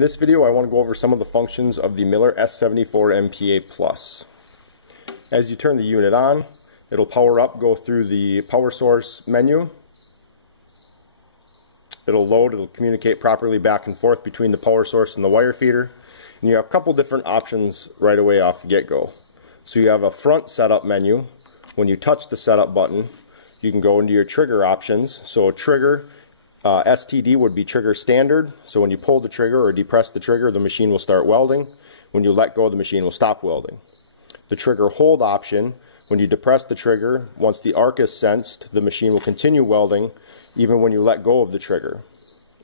In this video, I want to go over some of the functions of the Miller S-74MPA Plus. As you turn the unit on, it'll power up, go through the power source menu. It'll load, it'll communicate properly back and forth between the power source and the wire feeder. And you have a couple different options right away off the get-go. So you have a front setup menu. When you touch the setup button, you can go into your trigger options. So a trigger, STD would be trigger standard. So when you pull the trigger or depress the trigger, the machine will start welding. When you let go, the machine will stop welding. The trigger hold option, when you depress the trigger, once the arc is sensed, the machine will continue welding even when you let go of the trigger.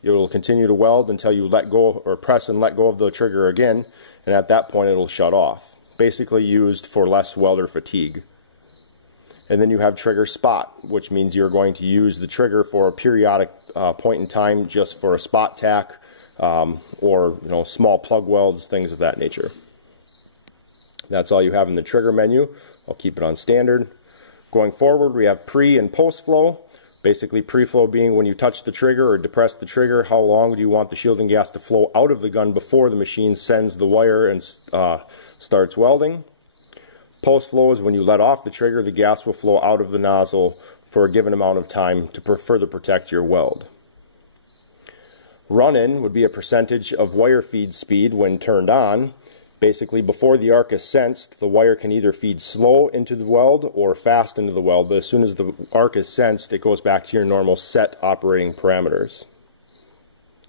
It will continue to weld until you let go or press and let go of the trigger again, and at that point it will shut off. Basically used for less welder fatigue. And then you have trigger spot, which means you're going to use the trigger for a periodic point in time, just for a spot tack or small plug welds, things of that nature. That's all you have in the trigger menu. I'll keep it on standard. Going forward, we have pre and post flow. Basically, pre-flow being when you touch the trigger or depress the trigger, how long do you want the shielding gas to flow out of the gun before the machine sends the wire and starts welding. Post-flow is when you let off the trigger, the gas will flow out of the nozzle for a given amount of time to further protect your weld. Run-in would be a percentage of wire feed speed when turned on. Basically, before the arc is sensed, the wire can either feed slow into the weld or fast into the weld, but as soon as the arc is sensed, it goes back to your normal set operating parameters.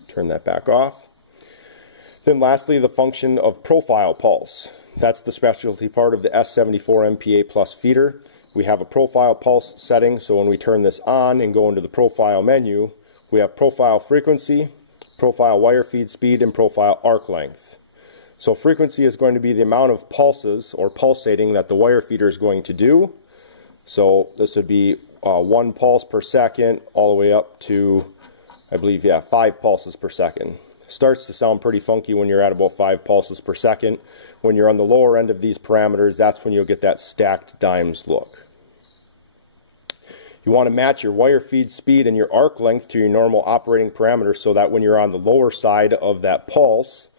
Turn that back off. Then lastly, the function of profile pulse. That's the specialty part of the S-74MPA Plus feeder. We have a profile pulse setting, so when we turn this on and go into the profile menu, we have profile frequency, profile wire feed speed, and profile arc length. So frequency is going to be the amount of pulses or pulsating that the wire feeder is going to do. So this would be 1 pulse per second all the way up to, I believe, 5 pulses per second. Starts to sound pretty funky when you're at about 5 pulses per second. When you're on the lower end of these parameters, that's when you'll get that stacked dimes look. You want to match your wire feed speed and your arc length to your normal operating parameters so that when you're on the lower side of that pulse,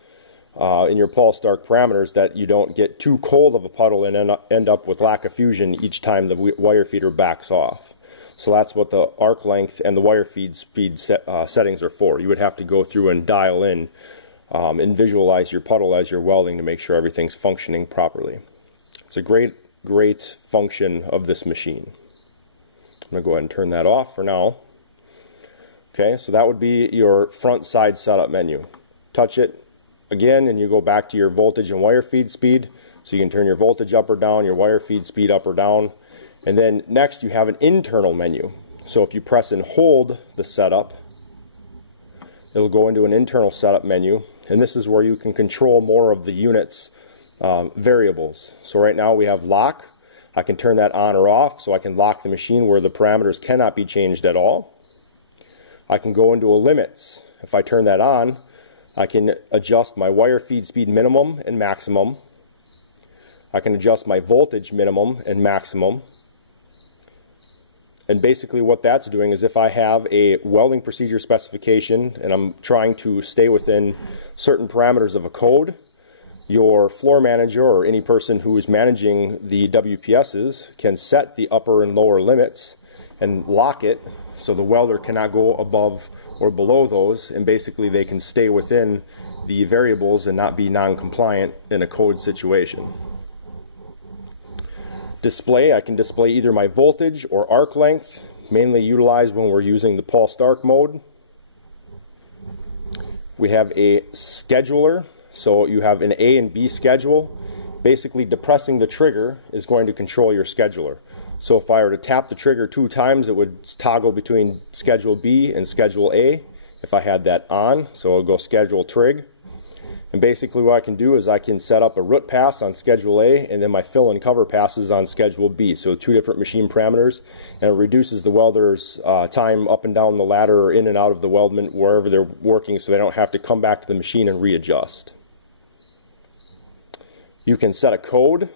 in your pulse arc parameters, that you don't get too cold of a puddle and end up with lack of fusion each time the wire feeder backs off. So that's what the arc length and the wire feed speed settings are for. You would have to go through and dial in and visualize your puddle as you're welding to make sure everything's functioning properly. It's a great function of this machine. I'm going to go ahead and turn that off for now. Okay, so that would be your front side setup menu. Touch it again and you go back to your voltage and wire feed speed, so you can turn your voltage up or down, your wire feed speed up or down. And then next you have an internal menu. So if you press and hold the setup, it'll go into an internal setup menu, and this is where you can control more of the unit's variables. So right now we have lock. I can turn that on or off, so I can lock the machine where the parameters cannot be changed at all. I can go into a limits. If I turn that on, I can adjust my wire feed speed minimum and maximum. I can adjust my voltage minimum and maximum. And basically what that's doing is if I have a welding procedure specification and I'm trying to stay within certain parameters of a code, your floor manager or any person who is managing the WPSs can set the upper and lower limits and lock it so the welder cannot go above or below those, and basically they can stay within the variables and not be non-compliant in a code situation. Display, I can display either my voltage or arc length, mainly utilized when we're using the pulsed arc mode. We have a scheduler, so you have an A and B schedule. Basically depressing the trigger is going to control your scheduler. So if I were to tap the trigger 2 times, it would toggle between schedule B and schedule A if I had that on, so it'll go schedule trig. And basically what I can do is I can set up a root pass on schedule A and then my fill and cover passes on schedule B. So 2 different machine parameters, and it reduces the welder's time up and down the ladder or in and out of the weldment wherever they're working, so they don't have to come back to the machine and readjust. You can set a code.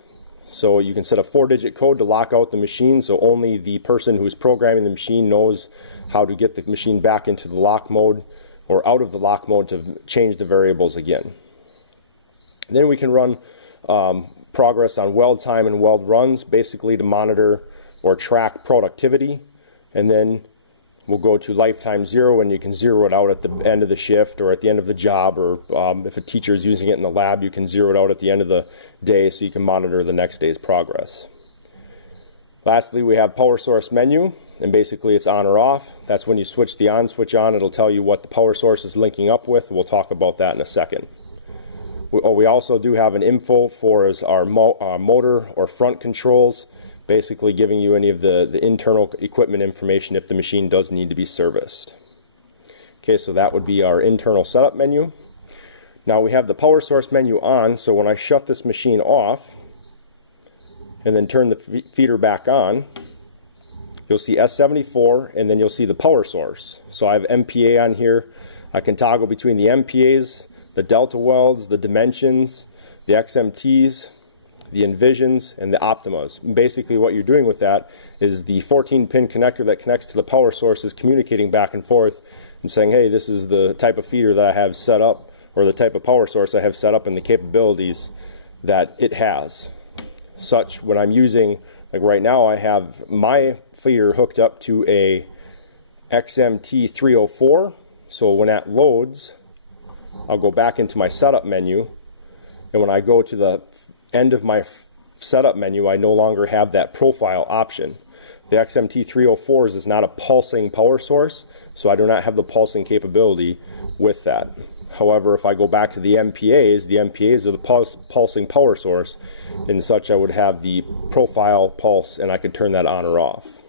So you can set a 4-digit code to lock out the machine, so only the person who is programming the machine knows how to get the machine back into the lock mode or out of the lock mode to change the variables again. Then we can run progress on weld time and weld runs, basically to monitor or track productivity. And then we'll go to lifetime zero, and you can zero it out at the end of the shift or at the end of the job, or if a teacher is using it in the lab, you can zero it out at the end of the day so you can monitor the next day's progress. Lastly, we have power source menu, and basically it's on or off. That's when you switch the on switch on, it'll tell you what the power source is linking up with. We'll talk about that in a second. We also do have an info for our motor or front controls, basically giving you any of the internal equipment information if the machine does need to be serviced. Okay, so that would be our internal setup menu. Now we have the power source menu on, so when I shut this machine off and then turn the feeder back on, you'll see S-74, and then you'll see the power source. So I have MPA on here. I can toggle between the MPAs, the delta welds, the dimensions, the XMTs, the Envisions, and the Optimas. And basically what you're doing with that is the 14-pin connector that connects to the power source is communicating back and forth and saying, hey, this is the type of feeder that I have set up, or the type of power source I have set up, and the capabilities that it has. Such, when I'm using, like right now, I have my feeder hooked up to a XMT 304, so when that loads, I'll go back into my setup menu, and when I go to the end of my setup menu, I no longer have that profile option. The XMT 304s is not a pulsing power source, so I do not have the pulsing capability with that. However, if I go back to the MPAs are the pulsing power source, and such I would have the profile pulse, and I could turn that on or off.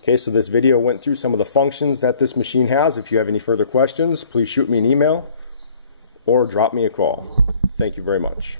Okay, so this video went through some of the functions that this machine has. If you have any further questions, please shoot me an email or drop me a call. Thank you very much.